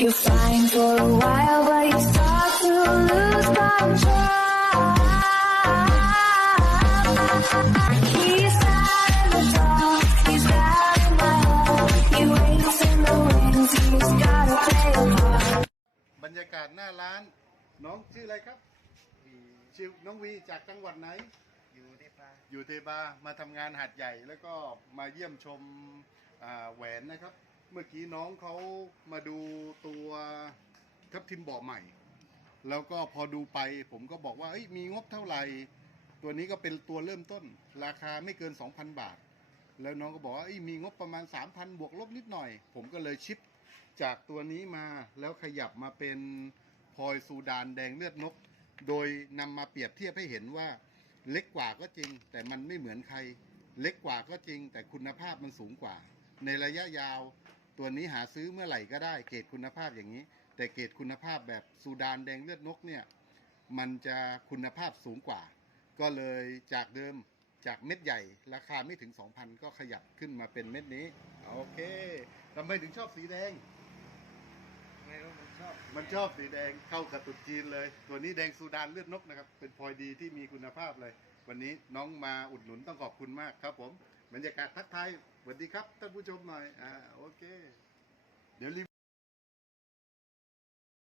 You're fine for a while, but you start to lose control. He's not in the dark, he's out in my heart. He waits in the wings, he's gotta play a part. บรรยากาศหน้าร้าน น้องชื่ออะไรครับวีชื่อน้องวีจากจังหวัดไหน อยู่ที่ปลาอยู่เทบามาทำงานหาดใหญ่แล้วก็มาเยี่ยมชมอ่าแหวนนะครับ เมื่อกี้น้องเขามาดูตัวทับทิมบาะใหม่ แล้วก็พอดูไปผมก็บอกว่ามีงบเท่าไหร่ ตัวนี้ก็เป็นตัวเริ่มต้น ราคาไม่เกิน 2,000 บาท แล้วน้องก็บอกว่ามีงบประมาณ 3,000 บวกลบนิดหน่อย ผมก็เลยชิปจากตัวนี้มาแล้วขยับมาเป็นพลอยซูดานแดงเลือดนก โดยนำมาเปรียบเทียบให้เห็นว่าเล็กกว่าก็จริง แต่มันไม่เหมือนใคร เล็กกว่าก็จริง แต่คุณภาพมันสูงกว่า ในระยะยาว ตัวนี้หาซื้อเมื่อไหร่ก็ได้ เกรดคุณภาพอย่างนี้ แต่เกรดคุณภาพแบบซูดานแดงเลือดนกเนี่ยมันจะคุณภาพสูงกว่า ก็เลยจากเดิมจากเม็ดใหญ่ ราคาไม่ถึง 2,000 ก็ขยับขึ้นมาเป็นเม็ดนี้ โอเคทำไมถึงชอบสีแดง มันชอบสีแดงเข้ากับตุดจีนเลย ตัวนี้แดงซูดานเลือดนกนะครับ เป็นพลอยดีที่มีคุณภาพเลย วันนี้น้องมาอุดหนุนต้องขอบคุณมากครับผมบรรยากาศทักทายสวัสดีครับท่านผู้ชมหน่อยอ่าโอเค เดี๋ยวรี